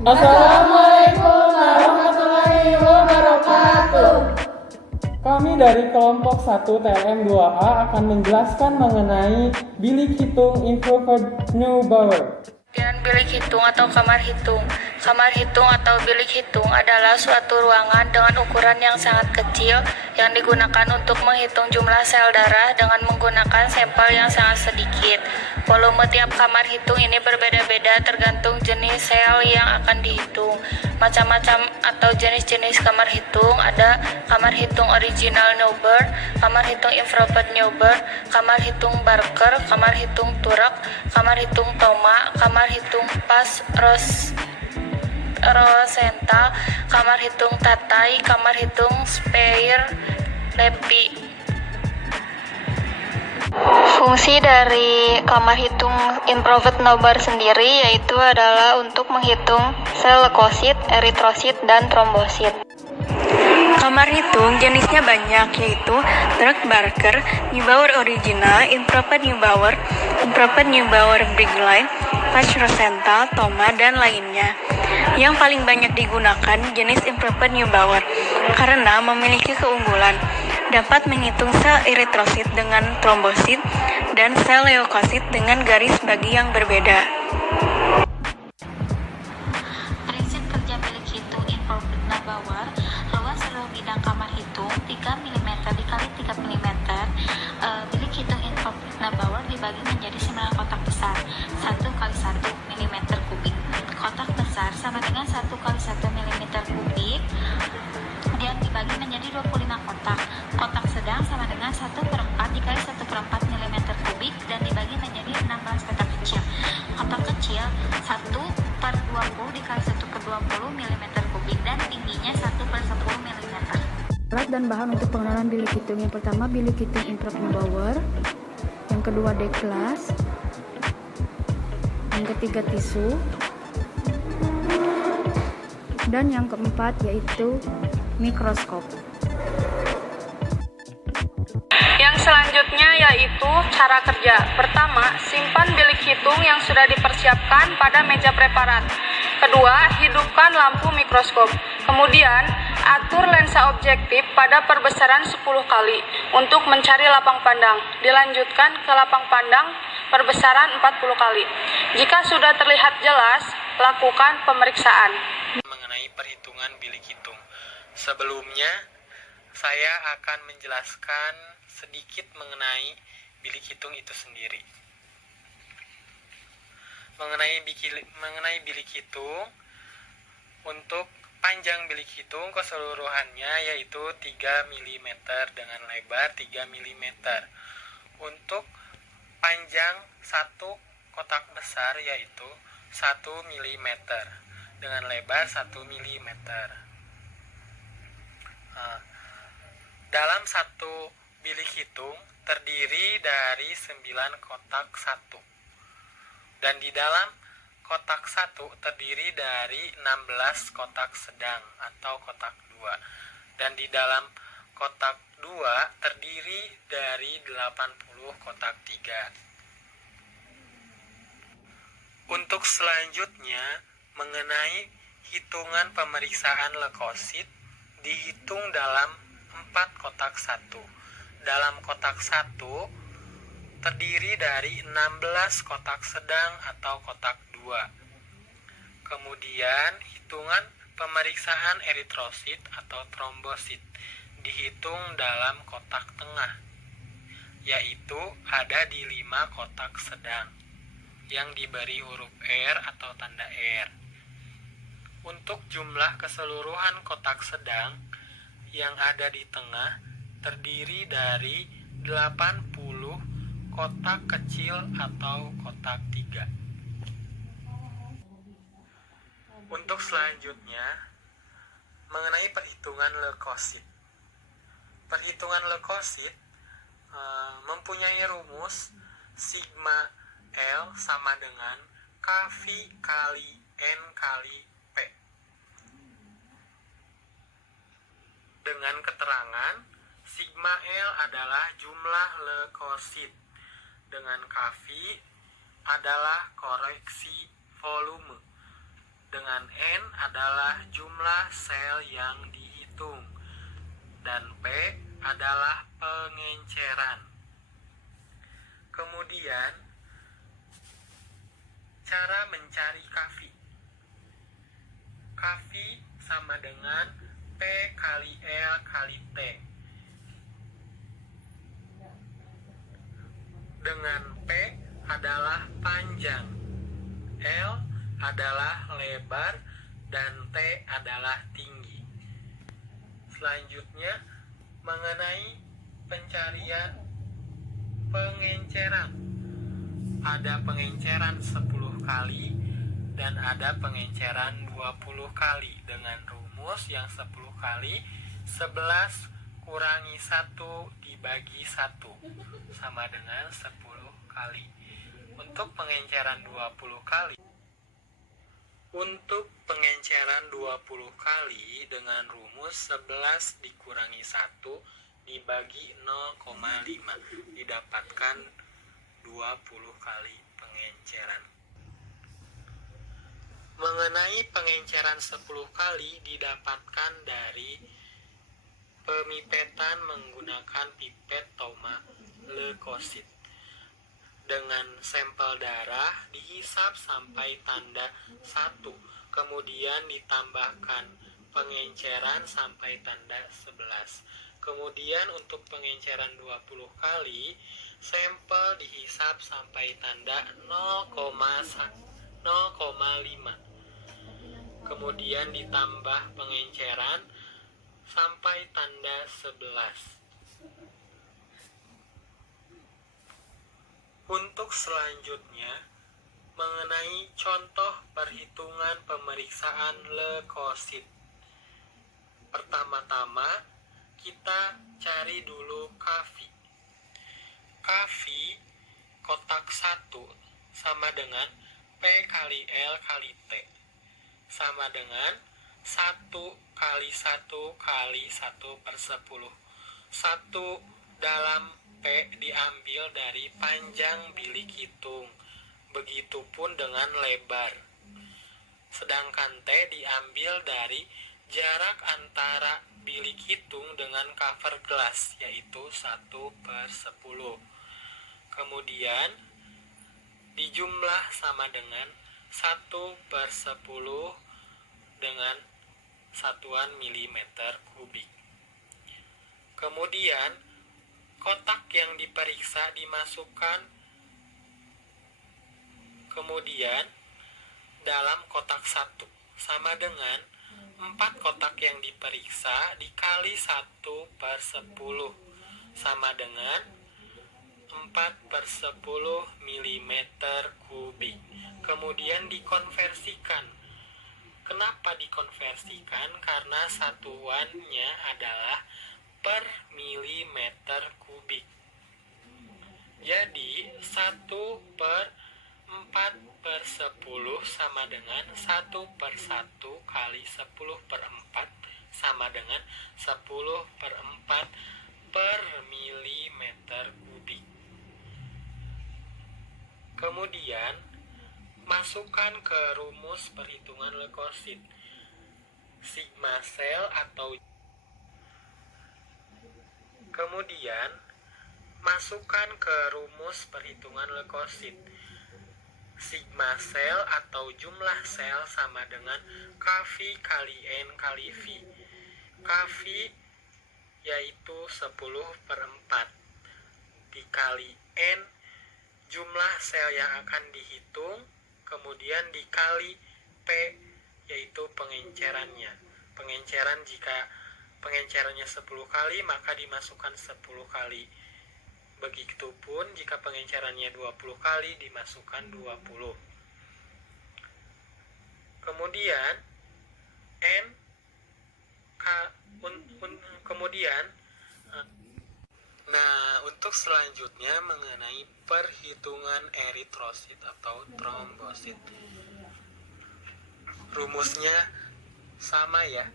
Assalamualaikum warahmatullahi wabarakatuh. Kami dari kelompok 1 TLM 2A akan menjelaskan mengenai bilik hitung Improved Neubauer. Dengan bilik hitung atau kamar hitung. Kamar hitung atau bilik hitung adalah suatu ruangan dengan ukuran yang sangat kecil yang digunakan untuk menghitung jumlah sel darah dengan menggunakan sampel yang sangat sedikit. Volume tiap kamar hitung ini berbeda-beda tergantung jenis sel yang akan dihitung. Macam-macam atau jenis-jenis kamar hitung ada kamar hitung original Neubauer, kamar hitung Improved Neubauer, kamar hitung Barker, kamar hitung Turek, kamar hitung Thoma, kamar hitung Pas Rosenthal, kamar hitung Tatai, kamar hitung Speyer Lepi. Fungsi dari kamar hitung Improved Neubauer sendiri yaitu adalah untuk menghitung sel leukosit, eritrosit, dan trombosit. Kamar hitung jenisnya banyak yaitu Turek, Barker, Neubauer Original, Improved Neubauer, Improved Neubauer Brigline, Pas Rosenthal, Thoma, dan lainnya. Yang paling banyak digunakan jenis Improved Neubauer karena memiliki keunggulan dapat menghitung sel eritrosit dengan trombosit dan sel leukosit dengan garis bagi yang berbeda. Prinsip kerja bilik hitung Improved Neubauer, luas seluruh bidang kamar hitung 3 mm dikali 3 mm. Bilik hitung Improved Neubauer dibagi menjadi 9 kotak besar, 1 kali 1 mm kubik. Kotak besar sama dengan 1 kali 1 mm kubik yang dibagi menjadi 25 kotak. Kotak sedang sama dengan 1/4 dikali 1/4 mm kubik dan dibagi menjadi 16 kotak kecil. Kotak kecil 1/20 dikali 1/20 mm kubik dan tingginya 1/10 mm. Alat dan bahan untuk pengenalan bilik hitung. Yang pertama bilik hitung Improved Neubauer, yang kedua D-Class, yang ketiga tisu, dan yang keempat yaitu mikroskop. Yang selanjutnya yaitu cara kerja. Pertama, simpan bilik hitung yang sudah dipersiapkan pada meja preparat. Kedua, hidupkan lampu mikroskop. Kemudian, atur lensa objektif pada perbesaran 10 kali untuk mencari lapang pandang. Dilanjutkan ke lapang pandang perbesaran 40 kali. Jika sudah terlihat jelas, lakukan pemeriksaan. Mengenai perhitungan bilik hitung. Sebelumnya, saya akan menjelaskan sedikit mengenai bilik hitung itu sendiri. Mengenai bilik hitung, untuk panjang bilik hitung keseluruhannya yaitu 3 mm dengan lebar 3 mm. Untuk panjang satu kotak besar yaitu 1 mm dengan lebar 1 mm. Dalam satu bilik hitung terdiri dari 9 kotak satu, dan di dalam kotak satu terdiri dari 16 kotak sedang atau kotak 2, dan di dalam kotak 2 terdiri dari 80 kotak 3. Untuk selanjutnya mengenai hitungan pemeriksaan leukosit, dihitung dalam 4 kotak satu. Dalam kotak satu terdiri dari 16 kotak sedang atau kotak 2. Kemudian hitungan pemeriksaan eritrosit atau trombosit dihitung dalam kotak tengah, yaitu ada di 5 kotak sedang yang diberi huruf R atau tanda R. Untuk jumlah keseluruhan kotak sedang yang ada di tengah terdiri dari 80 kotak kecil atau kotak 3. Untuk selanjutnya mengenai perhitungan leukosit. Perhitungan leukosit mempunyai rumus sigma L sama dengan KV kali N kali P, dengan keterangan sigma L adalah jumlah leukosit dengan KV adalah koreksi volume. dengan N adalah jumlah sel yang dihitung, dan P adalah pengenceran. Kemudian, cara mencari Kv. Kv sama dengan P kali L kali T. Dengan P adalah panjang, L adalah lebar, dan T adalah tinggi. Selanjutnya, mengenai pencarian pengenceran. Ada pengenceran 10 kali dan ada pengenceran 20 kali dengan rumus yang 10 kali 11 kurangi 1 dibagi 1 sama dengan 10 kali. Untuk pengenceran 20 kali, untuk pengenceran 20 kali dengan rumus 11 dikurangi 1 dibagi 0,5 didapatkan 20 kali pengenceran. Mengenai pengenceran 10 kali didapatkan dari pemipetan menggunakan pipet Thoma leukosit. Dengan sampel darah dihisap sampai tanda 1, kemudian ditambahkan pengenceran sampai tanda 11. Kemudian untuk pengenceran 20 kali, sampel dihisap sampai tanda 0,5. Kemudian ditambah pengenceran sampai tanda 11. Untuk selanjutnya, mengenai contoh perhitungan pemeriksaan leukosit. Pertama-tama, kita cari dulu Kv. Kv kotak 1 sama dengan P kali L kali T, sama dengan 1 kali 1 kali 1/10. 1 dalam P diambil dari panjang bilik hitung, begitupun dengan lebar. Sedangkan T diambil dari jarak antara bilik hitung dengan cover gelas, yaitu 1/10. Kemudian dijumlah sama dengan 1/10 dengan satuan milimeter kubik. Kemudian kotak yang diperiksa dimasukkan kemudian dalam kotak 1 sama dengan 4 kotak yang diperiksa dikali 1/10 sama dengan 4/10 milimeter kubik. Kemudian dikonversikan. Kenapa dikonversikan? Karena satuannya adalah per milimeter kubik. Jadi 1/4/10 sama dengan 1/1 kali 10/4 sama dengan 10/4 per milimeter kubik. Kemudian masukkan ke rumus perhitungan leukosit. Sigma sel atau Kemudian masukkan ke rumus perhitungan leukosit. Sigma sel atau jumlah sel sama dengan Kv kali N kali V. Kv yaitu 10/4 dikali N jumlah sel yang akan dihitung, kemudian dikali P yaitu pengencerannya. Pengenceran, jika pengencerannya 10 kali maka dimasukkan 10 kali. Begitupun jika pengencerannya 20 kali dimasukkan 20. Kemudian N kemudian untuk selanjutnya mengenai perhitungan eritrosit atau trombosit. Rumusnya sama ya.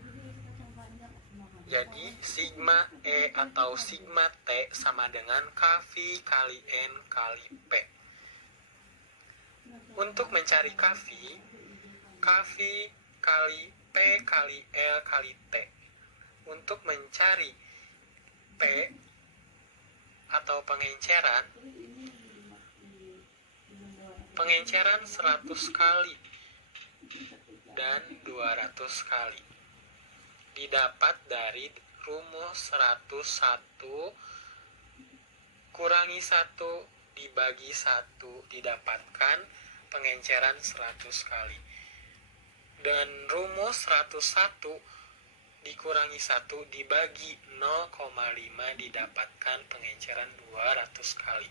Jadi sigma E atau sigma T sama dengan Kv kali N kali P. Untuk mencari Kv, Kv kali P kali L kali T. Untuk mencari P atau pengenceran 100 kali dan 200 kali didapat dari rumus 101 kurangi 1 dibagi 1 didapatkan pengenceran 100 kali. Dan rumus 101 dikurangi 1 dibagi 0,5 didapatkan pengenceran 200 kali.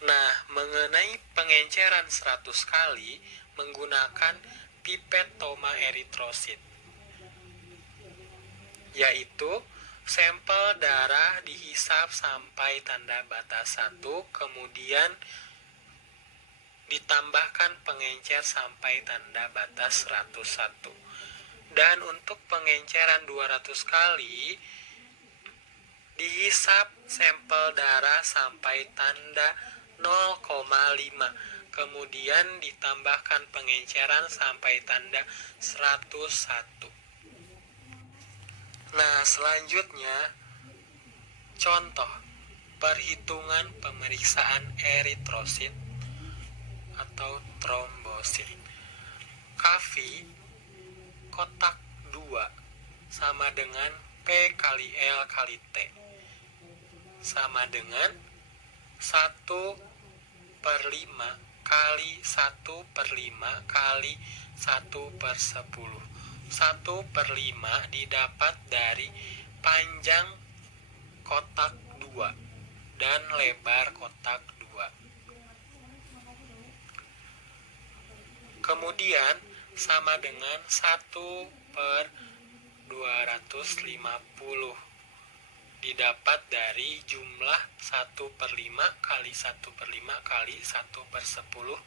Nah, mengenai pengenceran 100 kali menggunakan pipet toma eritrosit, yaitu sampel darah dihisap sampai tanda batas 1, kemudian ditambahkan pengencer sampai tanda batas 101. Dan untuk pengenceran 200 kali dihisap sampel darah sampai tanda 0,5, kemudian ditambahkan pengenceran sampai tanda 101. Nah, selanjutnya contoh perhitungan pemeriksaan eritrosit atau trombosit. Kv kotak 2 sama dengan P kali L kali T sama dengan 1/5 kali 1/5 kali 1/10. 1/5 didapat dari panjang kotak 2 dan lebar kotak 2. Kemudian sama dengan 1/250 didapat dari jumlah 1/5 kali 1/5 kali 1/10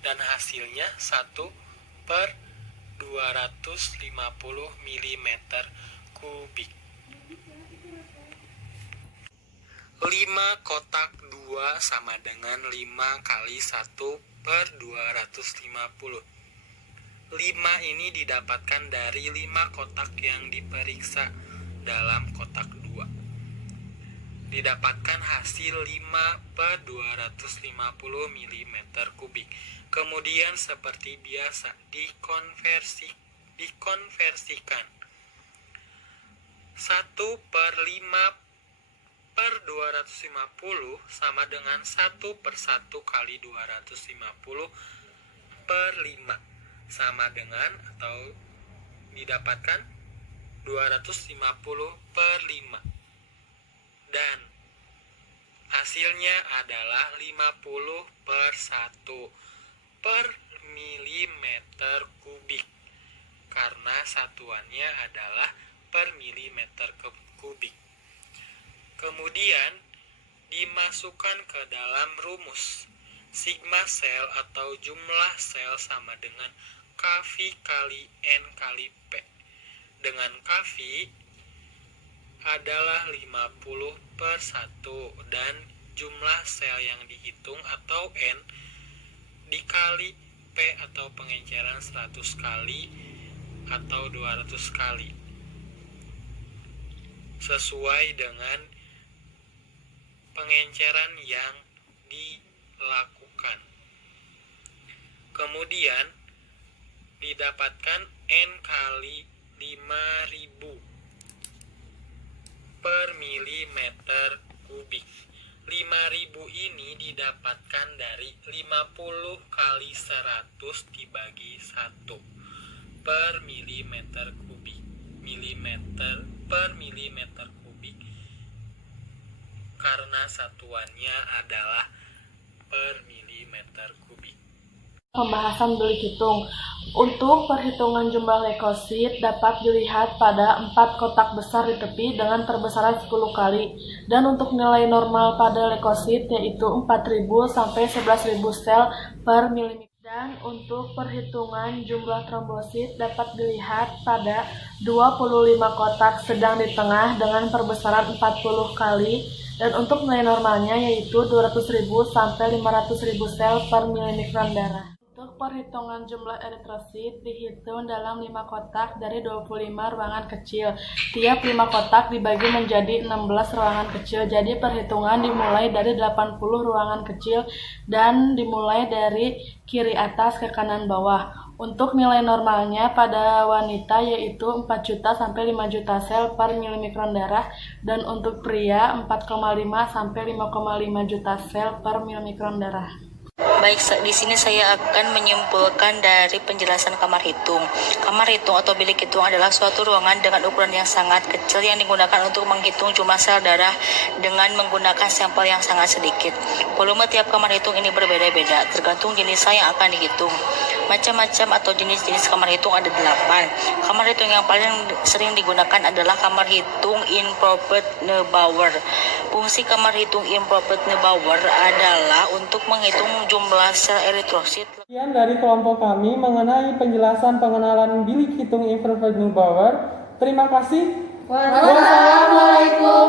dan hasilnya 1/250 mm kubik. 5 kotak 2 sama dengan 5 kali 1/250. 5 ini didapatkan dari 5 kotak yang diperiksa dalam kotak 2. Didapatkan hasil 5/250 mm kubik. Kemudian seperti biasa dikonversikan 1/5/250 sama dengan 1/1 kali 250/5 sama dengan atau didapatkan 250/5 dan hasilnya adalah 50/1 per milimeter kubik karena satuannya adalah per milimeter kubik. Kemudian dimasukkan ke dalam rumus sigma sel atau jumlah sel sama dengan Kv kali N kali P, dengan Kv adalah 50/1 dan jumlah sel yang dihitung atau N dikali P atau pengenceran 100 kali atau 200 kali sesuai dengan pengenceran yang dilakukan. Kemudian didapatkan N kali 5000 per milimeter kubik. 5000 ini didapatkan dari 50 kali 100 dibagi 1 per milimeter kubik. Milimeter per milimeter kubik karena satuannya adalah per milimeter kubik. Pembahasan bilik hitung. Untuk perhitungan jumlah leukosit dapat dilihat pada 4 kotak besar di tepi dengan perbesaran 10 kali. Dan untuk nilai normal pada leukosit yaitu 4.000 sampai 11.000 sel per milimeter. Dan untuk perhitungan jumlah trombosit dapat dilihat pada 25 kotak sedang di tengah dengan perbesaran 40 kali Dan untuk nilai normalnya yaitu 200.000 sampai 500.000 sel per milimikron darah. Untuk perhitungan jumlah eritrosit dihitung dalam 5 kotak dari 25 ruangan kecil. Tiap 5 kotak dibagi menjadi 16 ruangan kecil. Jadi perhitungan dimulai dari 80 ruangan kecil dan dimulai dari kiri atas ke kanan bawah. Untuk nilai normalnya pada wanita yaitu 4 juta sampai 5 juta sel per milimikron darah dan untuk pria 4,5 sampai 5,5 juta sel per milimikron darah. Baik, di sini saya akan menyimpulkan dari penjelasan kamar hitung. Kamar hitung atau bilik hitung adalah suatu ruangan dengan ukuran yang sangat kecil yang digunakan untuk menghitung jumlah sel darah dengan menggunakan sampel yang sangat sedikit. Volume tiap kamar hitung ini berbeda-beda, tergantung jenis sel yang akan dihitung. Macam-macam atau jenis-jenis kamar hitung ada 8. Kamar hitung yang paling sering digunakan adalah kamar hitung Improper Neubauer. Fungsi kamar hitung Improper Neubauer adalah untuk menghitung jumlah sel eritrosit. Sekian dari kelompok kami mengenai penjelasan pengenalan bilik hitung Improper Neubauer. Terima kasih. Wassalamualaikum.